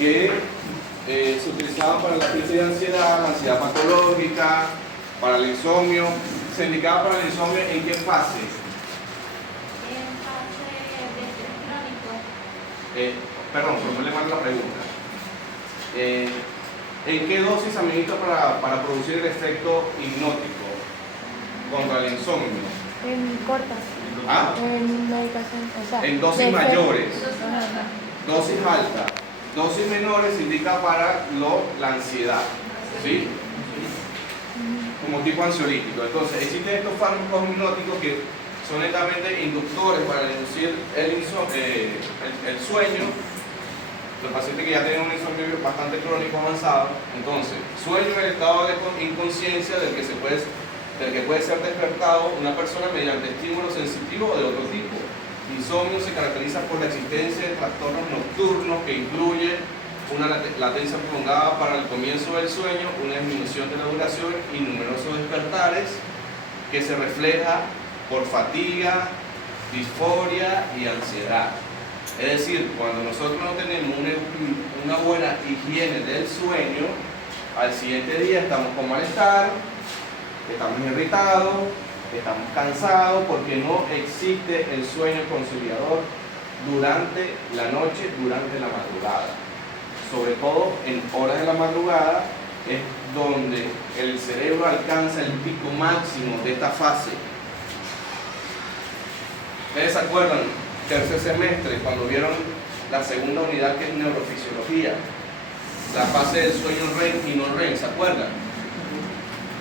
que se utilizaban para la crisis de ansiedad, la ansiedad patológica, para el insomnio. ¿Se indicaba para el insomnio en qué fase? En fase de estrés crónico. Perdón, formule mal la pregunta. ¿En qué dosis se administra para producir el efecto hipnótico contra el insomnio? En cortas. ¿Ah? En medicación. O sea, En dosis mayores, dosis altas. Dosis menores indica para la ansiedad, ¿sí? Como tipo ansiolítico. Entonces, existen estos fármacos hipnóticos que son netamente inductores para inducir el sueño. Los pacientes que ya tienen un insomnio bastante crónico avanzado, entonces, sueño en el estado de inconsciencia del que puede ser despertado una persona mediante estímulos sensitivos de otro tipo. Insomnio se caracteriza por la existencia de trastornos nocturnos que incluyen una latencia prolongada para el comienzo del sueño, una disminución de la duración y numerosos despertares que se refleja por fatiga, disforia y ansiedad. Es decir, cuando nosotros no tenemos una buena higiene del sueño, al siguiente día estamos con malestar, estamos irritados, estamos cansados porque no existe el sueño conciliador durante la noche, durante la madrugada. Sobre todo en horas de la madrugada es donde el cerebro alcanza el pico máximo de esta fase. ¿Ustedes se acuerdan? Tercer semestre, cuando vieron la segunda unidad que es neurofisiología, la fase del sueño REM y no REM, ¿se acuerdan?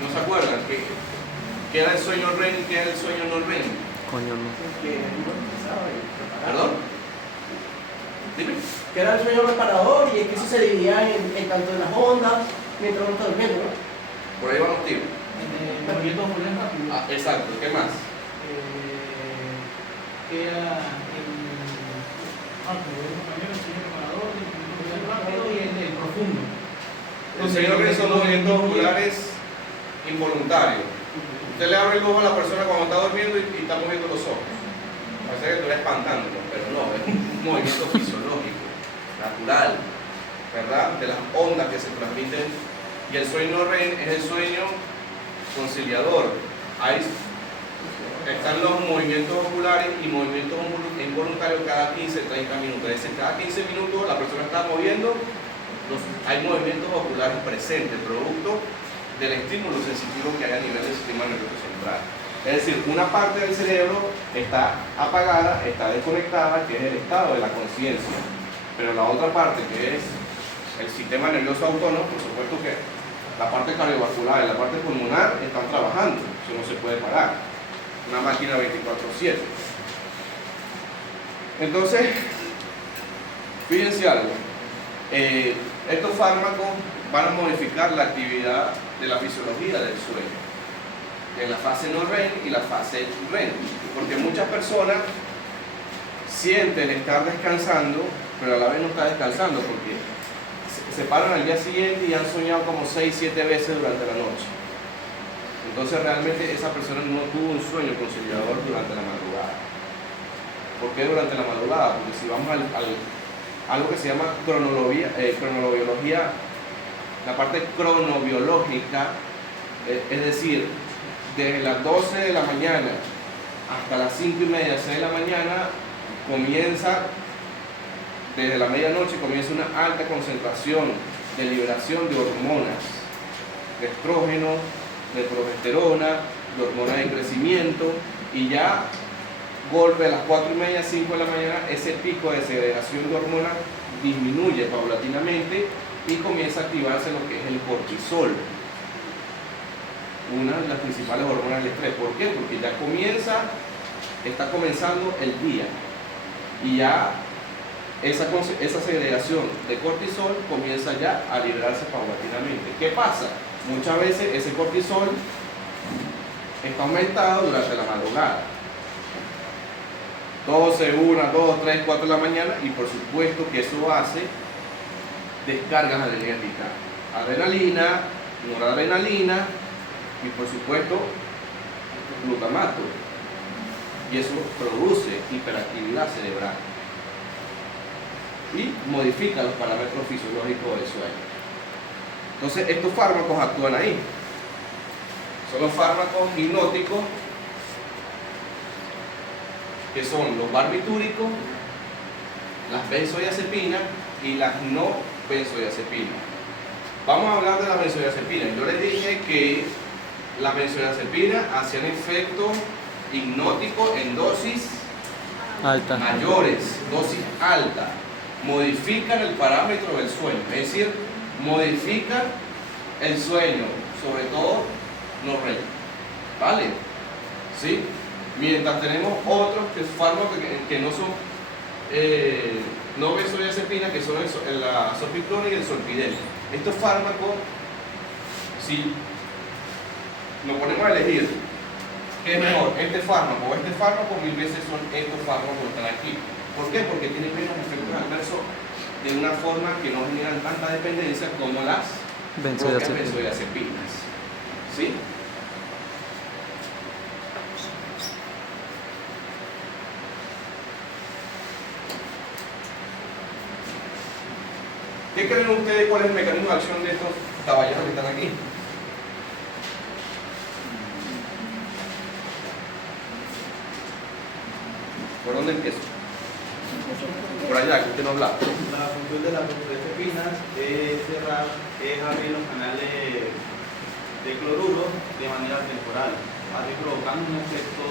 ¿No se acuerdan? ¿Qué era el sueño REM y qué era el sueño no REM? Coño, no. ¿Perdón? Dime. Que era el sueño reparador y es que eso se dividía en tanto en las ondas mientras uno está durmiendo, ¿no? Por ahí van los tiros. Movimientos oculares rápidos. Ah, exacto, ¿qué más? Era el sueño reparador, el movimiento rápido y el profundo. Los señores son movimientos oculares involuntarios. Usted le abre el ojo a la persona cuando está durmiendo y está moviendo los ojos. Parece que estoy espantándolo, pero no, es un movimiento fisiológico, natural, ¿verdad? De las ondas que se transmiten. Y el sueño REM es el sueño conciliador. Ahí están los movimientos oculares y movimientos involuntarios cada 15-30 minutos. Es decir, cada 15 minutos la persona está moviendo, hay movimientos oculares presentes, producto del estímulo sensitivo que hay a nivel del sistema nervioso central. Es decir, una parte del cerebro está apagada, está desconectada, que es el estado de la conciencia. Pero la otra parte, que es el sistema nervioso autónomo, por supuesto que la parte cardiovascular y la parte pulmonar están trabajando, eso no se puede parar. Una máquina 24/7. Entonces, fíjense algo. Estos fármacos van a modificar la actividad de la fisiología del sueño en la fase no REM y la fase REM, porque muchas personas sienten estar descansando, pero a la vez no están descansando porque se paran al día siguiente y han soñado como 6-7 veces durante la noche. Entonces realmente esa persona no tuvo un sueño conciliador durante la madrugada. ¿Por qué durante la madrugada? Porque si vamos a algo que se llama cronobiología, la parte cronobiológica, es decir, desde las 12 de la mañana hasta las 5:30, 6 de la mañana, desde la medianoche comienza una alta concentración de liberación de hormonas, de estrógeno, de progesterona, de hormonas de crecimiento, y ya golpe a las 4:30, 5 de la mañana, ese pico de segregación de hormonas disminuye paulatinamente y comienza a activarse lo que es el cortisol, una de las principales hormonas del estrés. ¿Por qué? Porque ya está comenzando el día y ya esa segregación de cortisol comienza ya a liberarse paulatinamente. ¿Qué pasa? Muchas veces ese cortisol está aumentado durante la madrugada. 12, 1, 2, 3, 4 de la mañana, y por supuesto que eso hace descargas adrenérgicas, adrenalina, noradrenalina y por supuesto glutamato, y eso produce hiperactividad cerebral. y modifica los parámetros fisiológicos del sueño. Entonces, estos fármacos actúan ahí. Son los fármacos hipnóticos, que son los barbitúricos, las benzodiazepinas y las no benzodiazepinas. Vamos a hablar de las benzodiazepinas. Yo les dije que las benzodiazepinas hacían efecto hipnótico en dosis Alta. mayores, dosis altas, modifican el parámetro del sueño, es decir, modifican el sueño, sobre todo no REM, ¿vale? ¿Sí? Mientras tenemos otros fármacos que no son no benzodiazepinas, que son la sorbitrona y el solpidem. Estos fármacos, si nos ponemos a elegir ¿qué es mejor? ¿Este fármaco o este fármaco? Mil veces son estos fármacos que están aquí. ¿Por qué? Porque tienen menos efectos adversos de una forma que no generan tanta dependencia como las propias benzodiazepinas. ¿Sí? ¿Qué creen ustedes cuál es el mecanismo de acción de estos caballeros que están aquí? ¿Por dónde empiezo? Por allá, que usted no habla. La función de las benzodiazepinas es cerrar, es abrir los canales de cloruro de manera temporal, así provocando un efecto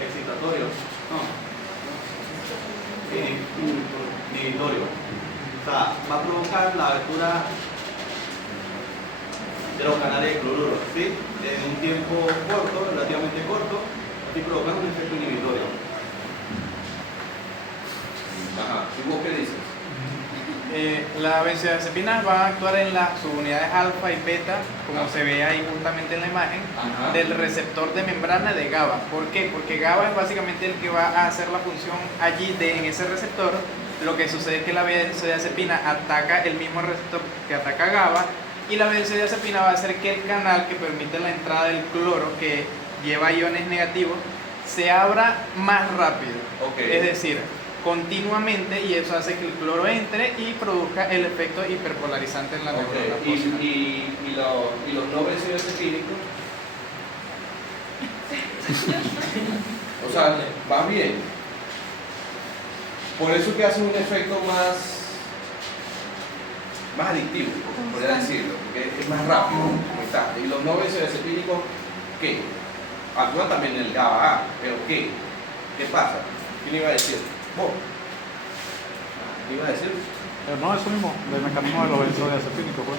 excitatorio, no, inhibitorio. O sea, va a provocar la abertura de los canales de cloruro, ¿sí? En un tiempo corto, relativamente corto, así provocando un efecto inhibitorio. Ajá. ¿Y vos qué dices? Las benzodiazepinas van a actuar en las subunidades alfa y beta, como se ve ahí justamente en la imagen, Ajá. del receptor de membrana de GABA. ¿Por qué? Porque GABA es básicamente el que va a hacer la función allí en ese receptor. Lo que sucede es que la benzodiazepina ataca el mismo receptor que ataca GABA, y la benzodiazepina va a hacer que el canal que permite la entrada del cloro, que lleva iones negativos, se abra más rápido. Okay. Es decir, continuamente, y eso hace que el cloro entre y produzca el efecto hiperpolarizante en la neurona. Okay. ¿Y los no benzodiazepínicos? O sea, va bien. Por eso que hace un efecto más adictivo, podría decirlo, porque es más rápido, muy tarde. Y los no benzodiazepínicos, ¿qué? Actúan también en el GABA, pero ¿qué? ¿Qué pasa? ¿Quién iba a decir? ¿Vos? ¿Qué iba a decir? No, eso mismo, del mecanismo de los benzodiazepínicos, pues.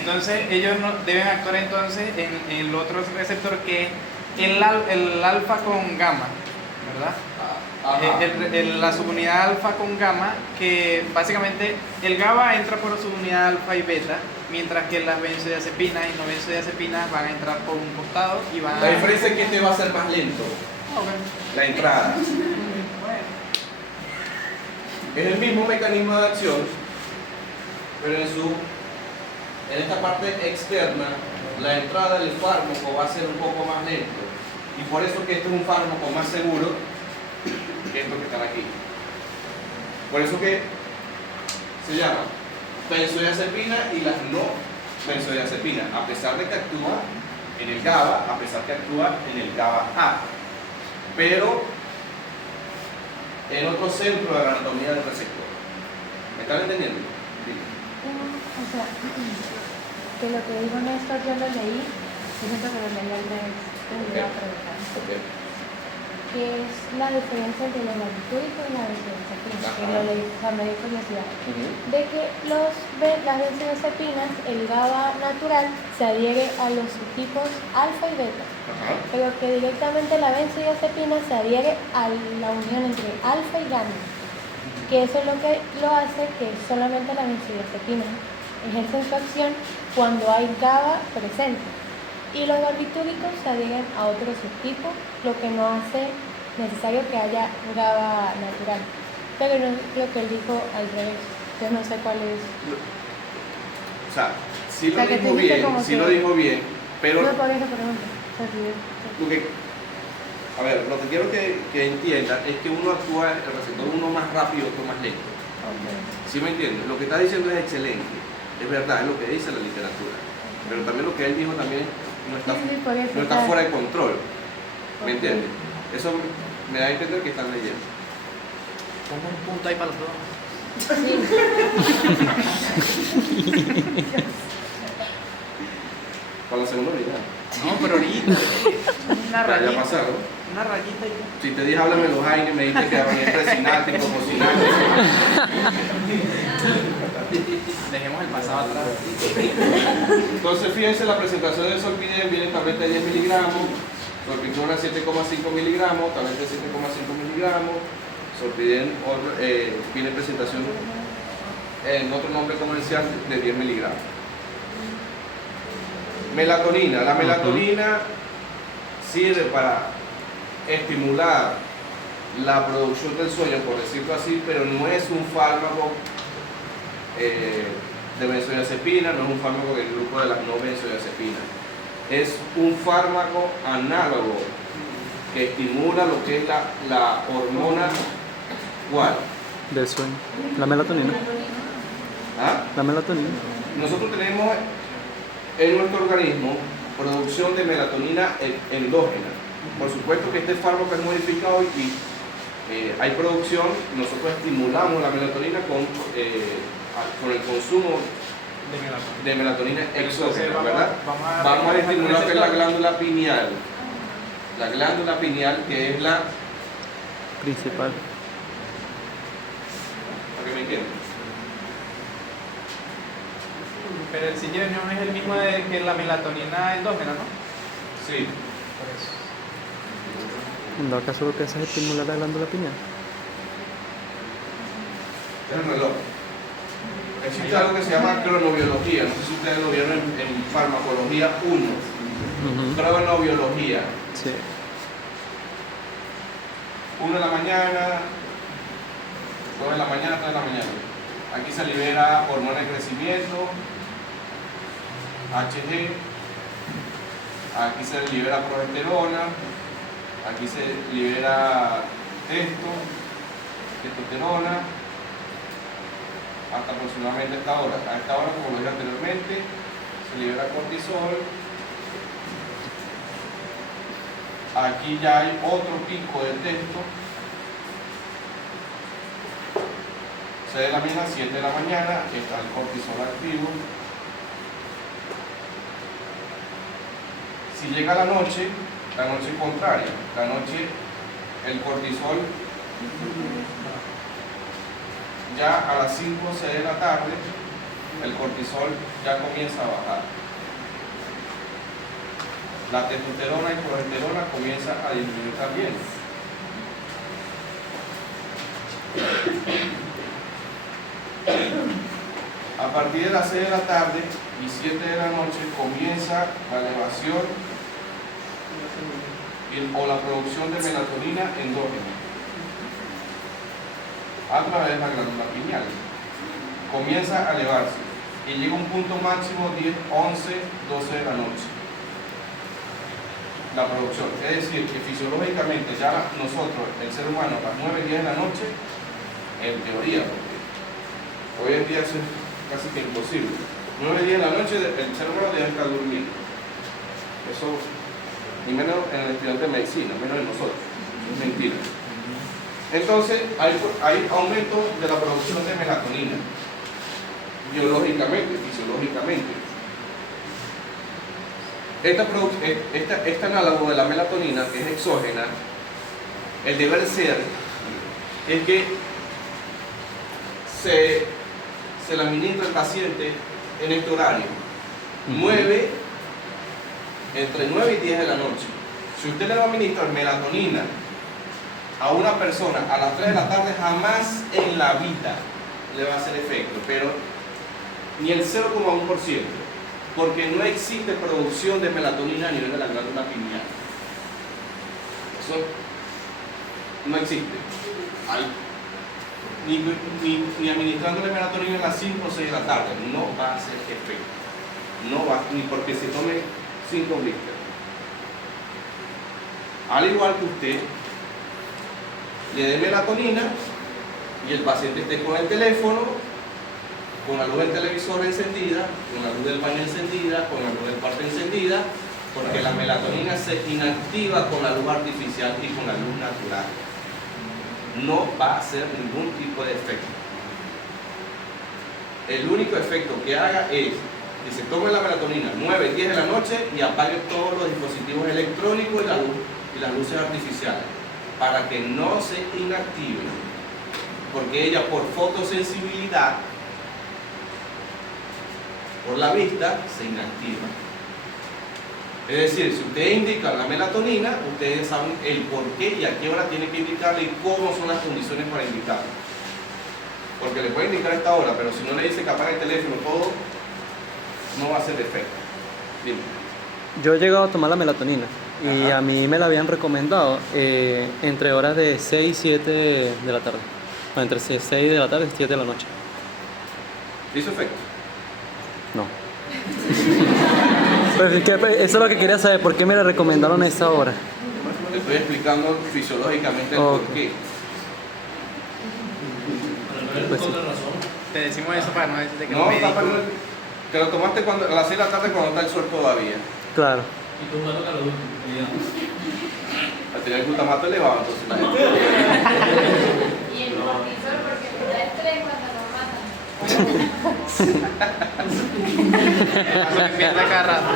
Entonces ellos deben actuar entonces en el otro receptor, que es el alfa con gamma, ¿verdad? Ajá. La subunidad alfa con gamma, que básicamente el GABA entra por subunidad alfa y beta, mientras que las benzodiazepinas y no benzodiazepinas van a entrar por un costado y van La diferencia es que este va a ser más lento, la entrada. Es el mismo mecanismo de acción, pero en esta parte externa, la entrada del fármaco va a ser un poco más lento. Y por eso que este es un fármaco más seguro que estos que están aquí. Por eso que se llama benzodiazepina y las no benzodiazepinas, a pesar de que actúa en el GABA, a pesar que actúa en el GABA-A. Pero en otro centro de la anatomía del receptor. ¿Me están entendiendo? Sí. O sea, que lo que dijo Néstor yo lo leí, yo siento que lo leí al revés, pero me iba a preguntar. Okay. ¿Qué es la diferencia entre los barbitúricos y la benzodiazepina? Que lo leí, o sea, me dio curiosidad. De que las benzodiazepinas, el GABA natural, se adhiere a los subtipos alfa y beta. Ajá. Pero que directamente la benzodiazepina se adhiere a la unión entre alfa y gamma, que eso es lo que lo hace que solamente la benzodiazepina ejerce su acción cuando hay GABA presente, y los barbitúricos se adhieren a otro subtipo, lo que no hace necesario que haya GABA natural. Pero no, creo que él dijo al revés, yo no sé cuál es. O sea, sí O sea, lo que dijo te dice bien, como sí que- lo dijo bien, pero No, por eso pregunto. O sea, si- porque A ver, lo que quiero que entiendan es que uno actúa, el receptor uno más rápido, otro más lento. ¿Sí me entiendes? Lo que está diciendo es excelente, es verdad, es lo que dice la literatura. Pero también lo que él dijo también no está, por eso no está fuera de control. ¿Me entiendes? Eso me da a entender que están leyendo. Pongo un punto ahí para los dos. Para la segunda unidad. No, pero ahorita. Una Ya rayita. pasaron. Una rayita y ya. Si te dije háblame los aires, me dijiste que había presinante y proporcionante. Dejemos el pasado atrás. Entonces, fíjense, la presentación del solpidem viene en tableta de 10 miligramos, solpintura 7,5 miligramos, tableta de 7,5 miligramos, solpidem viene en presentación en otro nombre comercial de 10 miligramos. Melatonina. La melatonina sirve para estimular la producción del sueño, por decirlo así, pero no es un fármaco de benzodiazepina, no es un fármaco del grupo de las no benzodiazepinas. Es un fármaco análogo que estimula lo que es la hormona, ¿cuál? Del sueño. La melatonina. ¿Ah? La melatonina. Nosotros tenemos en nuestro organismo producción de melatonina endógena. Por supuesto que este fármaco es modificado y hay producción, nosotros estimulamos la melatonina con el consumo de melatonina exógena, ¿verdad? Vamos a estimular que es la glándula pineal. La glándula pineal, que es la... Principal. ¿Para que me entiendan? Pero el sillón no es el mismo que la melatonina endógena, ¿no? Sí. Por eso. ¿No acaso lo que hace es estimular la glándula pineal? Es el reloj. Existe algo que se llama cronobiología, no sé si ustedes lo vieron en farmacología 1. Cronobiología. Sí. 1 de la mañana, 2 de la mañana, 3 de la mañana. Aquí se libera hormona de crecimiento, HG, aquí se libera progesterona, aquí se libera testosterona, hasta aproximadamente esta hora. A esta hora, como lo dije anteriormente, se libera cortisol. Aquí ya hay otro pico de testo. 6 de la mañana, 7 de la mañana, está el cortisol activo. Si llega la noche contraria, la noche el cortisol ya a las 5 o 6 de la tarde, el cortisol ya comienza a bajar. La testosterona y progesterona comienza a disminuir también. A partir de las 6 de la tarde y 7 de la noche comienza la elevación o la producción de melatonina endógena a través de la glándula pineal. Comienza a elevarse y llega a un punto máximo 10, 11, 12 de la noche. La producción, es decir, que fisiológicamente ya nosotros, el ser humano, a las 9, 10 de la noche, en teoría, porque hoy en día eso es casi que imposible. 9, 10 de la noche el ser humano debe estar durmiendo. Eso, ni menos en el estudiante de medicina, menos en nosotros. Es mentira. Entonces, hay aumento de la producción de melatonina, biológicamente, fisiológicamente. Este análogo de la melatonina, que es exógena, el deber ser es que se la administra al paciente en este horario, entre 9 y 10 de la noche. Si usted le va a administrar melatonina a una persona a las 3 de la tarde, jamás en la vida le va a hacer efecto, pero ni el 0,1%, porque no existe producción de melatonina a nivel de la glándula pineal. Eso no existe. Ni administrándole melatonina a las 5 o 6 de la tarde, no va a hacer efecto. No va, ni porque se tome 5 blisters. Al igual que usted le dé melatonina y el paciente esté con el teléfono, con la luz del televisor encendida, con la luz del baño encendida, con la luz del cuarto encendida, porque la melatonina se inactiva con la luz artificial y con la luz natural. No va a hacer ningún tipo de efecto. El único efecto que haga es que se tome la melatonina 9, 10 de la noche y apague todos los dispositivos electrónicos y las luces artificiales para que no se inactive, porque ella por fotosensibilidad, por la vista, se inactiva. Es decir, si ustedes indican la melatonina, ustedes saben el por qué y a qué hora tienen que indicarle y cómo son las condiciones para indicarlo. Porque le puede indicar esta hora, pero si no le dice que apague el teléfono, todo, no va a hacer efecto. Dime. Yo he llegado a tomar la melatonina y Ajá. a mí me la habían recomendado entre horas de 6 y 7 de la tarde. O entre 6 de la tarde y 7 de la noche. ¿Hizo efecto? No. Pero es que eso es lo que quería saber, ¿por qué me la recomendaron a esa hora? Te estoy explicando fisiológicamente el Ok. por qué. Pues sí. Te decimos eso para no decirte que No, no está médico. perdiendo- te lo tomaste a las 6 de la tarde cuando está el sol todavía. Claro. Al tener el glutamato elevado, entonces la gente. Y el cortisol porque te da estrés cuando nos matan. Eso me pierde cada rato.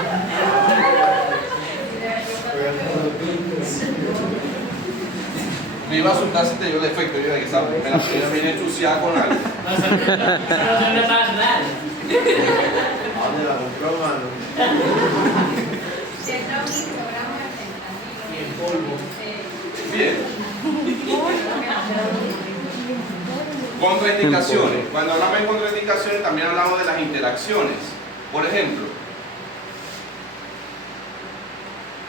Me iba a asustar si te dio el efecto. Yo dije, esa melatonina viene ensuciada con algo. ¿Dónde la compró, mano? 100 microgramos de fentanilo. Y en polvo. Bien. Contraindicaciones. Cuando hablamos de contraindicaciones también hablamos de las interacciones. Por ejemplo,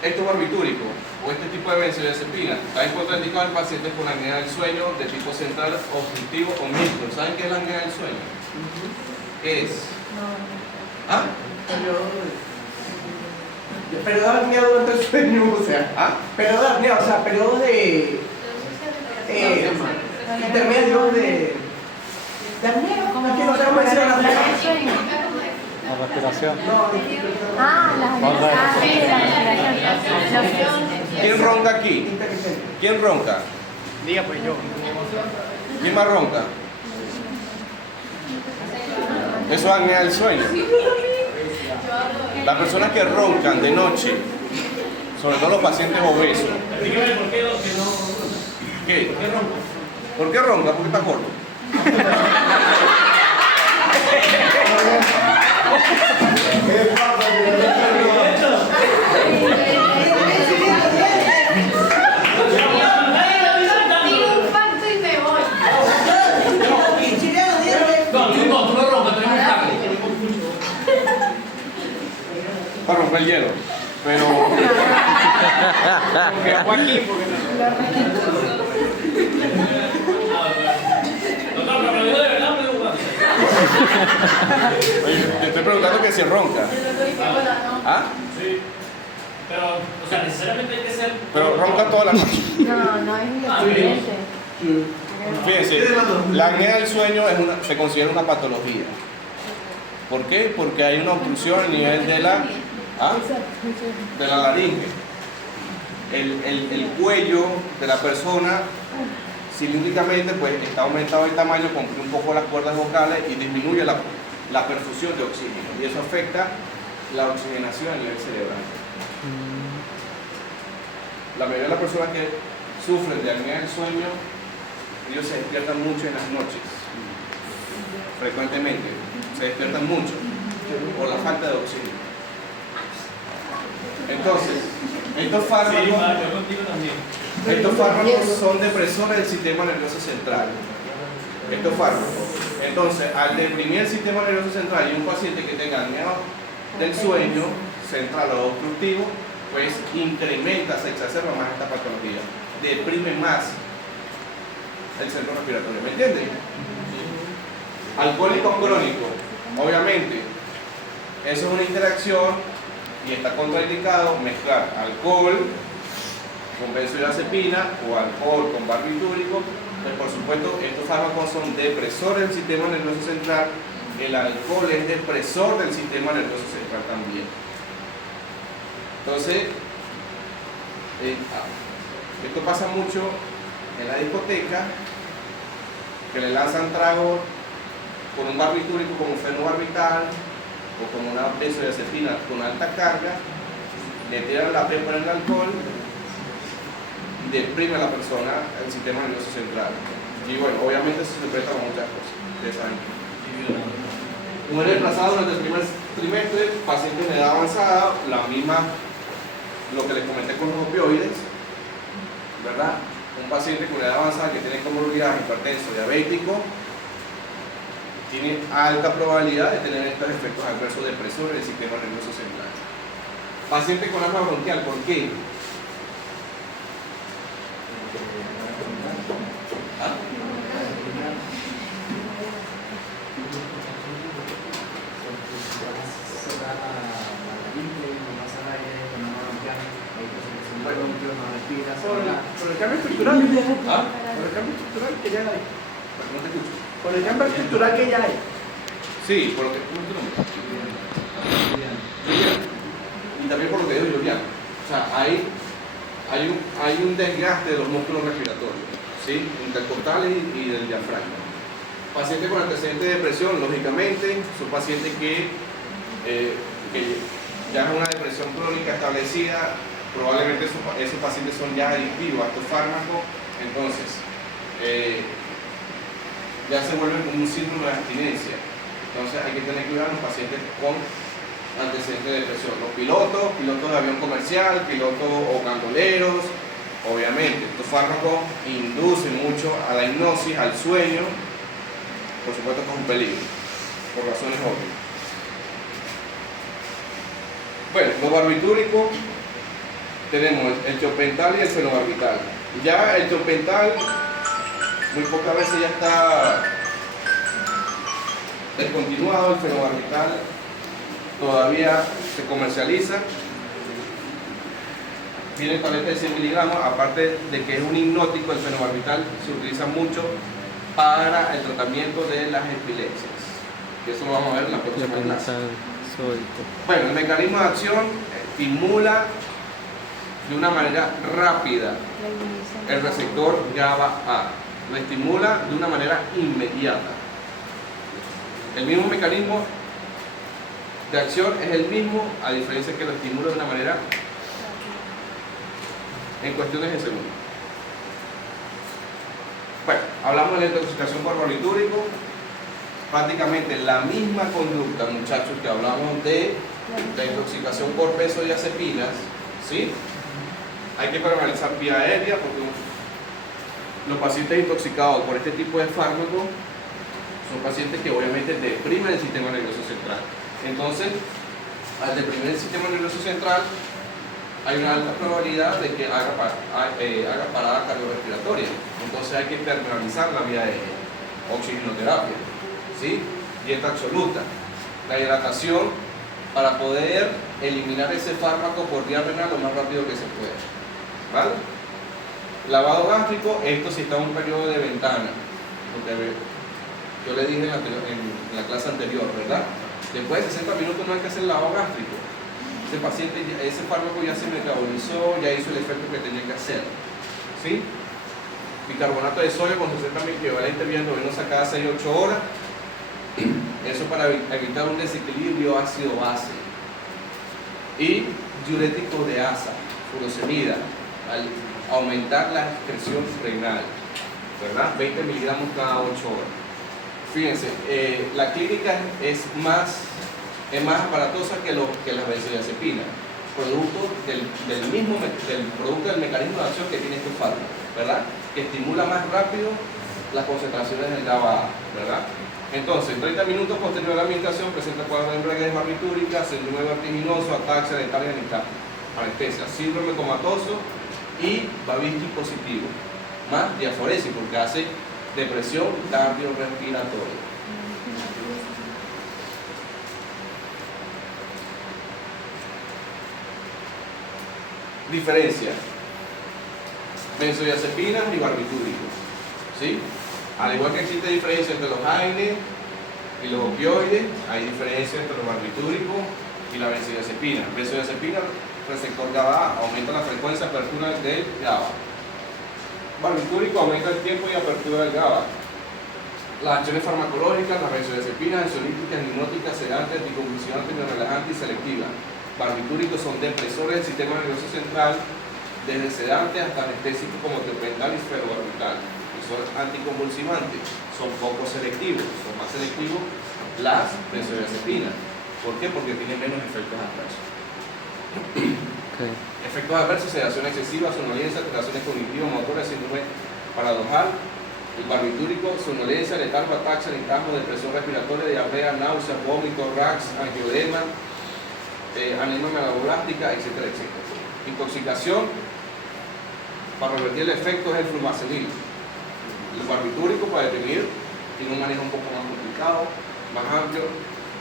estos barbitúricos o este tipo de benzodiazepina está contraindicado en pacientes con apnea del sueño de tipo central, obstructivo o mixto. ¿Saben qué es la apnea del sueño? ¿Qué es? ¿Ah? Periodo de apnea durante el sueño, o sea. ¿Ah? Periodo de apnea, o sea, periodo de. Intermedio de. ¿De apnea? Aquí no tengo mención la apnea. La respiración. La respiración. ¿Quién ronca aquí? ¿Quién ronca? Diga pues yo. ¿Quién más ronca? Eso es apnea del sueño. Las personas que roncan de noche, sobre todo los pacientes obesos. ¿Qué? ¿Por qué ronca? Porque está gordo. Tiro un facto y me voy. Para romper el hielo. Pero. Que hago aquí porque no. Oye, te estoy preguntando que si ronca. ¿Ah? Sí. Pero, o sea, necesariamente hay que ser. Pero ronca toda la noche. No es independiente. Fíjense, la apnea del sueño se considera una patología. ¿Por qué? Porque hay una obstrucción a nivel de la laringe. El cuello de la persona cilíndricamente pues está aumentado el tamaño, comprime un poco las cuerdas vocales y disminuye la perfusión de oxígeno. Y eso afecta la oxigenación a nivel cerebral. La mayoría de las personas que sufren de apnea del sueño, ellos se despiertan mucho en las noches, frecuentemente, se despiertan mucho por la falta de oxígeno. Entonces, estos fármacos, yo contigo también. estos fármacos son depresores del sistema nervioso central. Estos fármacos. Entonces, al deprimir el sistema nervioso central y un paciente que tenga apnea del sueño central o obstructivo, pues incrementa, se exacerba más esta patología, deprime más el centro respiratorio, ¿me entienden? Alcohólico crónico, obviamente, eso es una interacción y está contraindicado mezclar alcohol con benzodiazepina o alcohol con barbitúrico, pues por supuesto estos fármacos son depresores del sistema nervioso central. El alcohol es depresor del sistema nervioso central también. Entonces, esto pasa mucho en la discoteca, que le lanzan tragos con un barbitúrico como fenobarbital o con una benzodiazepina con alta carga, le tiran la pepa en el alcohol y deprime a la persona el sistema nervioso central. Y bueno, obviamente eso se presta con muchas cosas. Ustedes saben. Muere reemplazado durante el primer trimestre, pacientes de edad avanzada, la misma, lo que les comenté con los opioides, ¿verdad? Un paciente con edad avanzada que tiene comorbilidad, hipertenso, diabético, tiene alta probabilidad de tener estos efectos adversos depresores del sistema nervioso central. Paciente con asma bronquial, ¿por qué? ¿Ah? Por el cambio estructural. ¿Ah? Por el cambio estructural que ya hay. No te escucho. Por el cambio estructural que ya hay. Sí, por lo que, ¿cómo es tu nombre? Julián. Y también por lo que dijo Julián. O sea, hay un desgaste de los músculos respiratorios, ¿sí? Intercostales y del diafragma. Paciente con antecedentes de depresión, lógicamente, son pacientes que ya es una depresión crónica establecida, probablemente esos pacientes son ya adictivos a estos fármacos, entonces ya se vuelven como un síndrome de abstinencia. Entonces hay que tener cuidado en los pacientes con antecedentes de depresión. Los pilotos de avión comercial, pilotos o gandoleros, obviamente estos fármacos inducen mucho a la hipnosis, al sueño, por supuesto que es un peligro, por razones obvias. Bueno, los barbitúricos, tenemos el tiopental y el fenobarbital. Ya el tiopental muy pocas veces ya está descontinuado, el fenobarbital todavía se comercializa. Viene en tableta de 100 miligramos, aparte de que es un hipnótico, el fenobarbital se utiliza mucho para el tratamiento de las epilepsias. Y eso lo vamos a ver en la próxima clase. Bueno, el mecanismo de acción estimula de una manera rápida el receptor GABA-A, lo estimula de una manera inmediata. El mismo mecanismo de acción es el mismo, a diferencia que lo estimula de una manera en cuestiones de segundos. Bueno, hablamos de la intoxicación por barbitúrico, prácticamente la misma conducta, muchachos, que hablamos de la intoxicación por benzodiazepinas, ¿sí? Hay que permanecer vía aérea porque los pacientes intoxicados por este tipo de fármacos son pacientes que obviamente deprimen el sistema nervioso central. Entonces, al deprimir el sistema nervioso central, hay una alta probabilidad de que haga parada cardiorrespiratoria. Entonces hay que internalizar la vía aérea, oxigenoterapia, ¿sí? Dieta absoluta, la hidratación para poder eliminar ese fármaco por vía renal lo más rápido que se pueda, ¿vale? Lavado gástrico, esto sí está en un periodo de ventana, porque yo le dije en la clase anterior, ¿verdad? Después de 60 minutos no hay que hacer lavado gástrico. Ese paciente, ese fármaco ya se metabolizó, ya hizo el efecto que tenía que hacer, ¿sí? Bicarbonato de sodio con 60 mg que va interviniendo menos a cada 6-8 horas. Eso para evitar un desequilibrio ácido-base. Y diuréticos de asa, furosemida, al aumentar la excreción renal, ¿verdad? 20 miligramos cada 8 horas. Fíjense, la clínica es más aparatosa que las benzodiazepinas, producto del producto del mecanismo de acción que tiene este fármaco, ¿verdad? Que estimula más rápido las concentraciones del GABA-A, ¿verdad? Entonces, en 30 minutos posterior a la administración presenta cuadros de embriaguez barbitúrica, síndrome vertiginoso, ataxia, letargia, anestesia, síndrome comatoso y Babinski positivo, más diaforesis porque hace depresión cardiorrespiratoria. Diferencia benzodiazepinas y barbitúricos. ¿Sí? Al igual que existe diferencia entre los AINE y los opioides, hay diferencia entre los barbitúricos y la benzodiazepina. Benzodiazepina, receptor GABA, aumenta la frecuencia de apertura del GABA. Barbitúrico aumenta el tiempo y apertura del GABA. Las acciones farmacológicas, las benzodiazepinas, ansiolíticas, hipnóticas, sedantes, anticonvulsivantes, relajantes y selectivas. Barbitúricos son depresores del sistema nervioso central, desde sedantes hasta anestésicos como teopental y esferobarbital. Y son anticonvulsivantes, son poco selectivos, son más selectivos las benzodiazepinas. ¿Por qué? Porque tienen menos efectos adversos. Okay. Efectos adversos: sedación excesiva, somnolencia, alteraciones cognitivas, motoras, síndrome paradojal. El barbitúrico: somnolencia, letargo, ataxia, nitazgo, depresión respiratoria, diarrea, náusea, vómito, rax, angioedema, anemia megablástica, etcétera, etcétera. Intoxicación: para revertir el efecto es el flumazenil. El barbitúrico, para definir, tiene un manejo un poco más complicado, más amplio.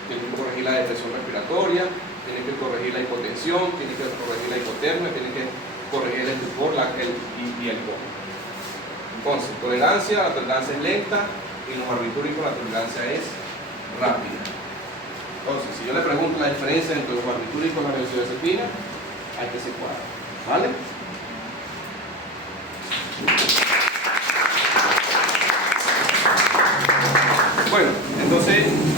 Tiene que corregir la depresión respiratoria, tiene que corregir la hipotensión, tiene que corregir la hipotermia, tiene que corregir el estupor y el coma. Entonces, tolerancia: la tolerancia es lenta, y en los barbitúricos la tolerancia es rápida. Entonces, si yo le pregunto la diferencia entre los barbitúricos y la benzodiazepina, hay que se cuadra. ¿Vale? Bueno, entonces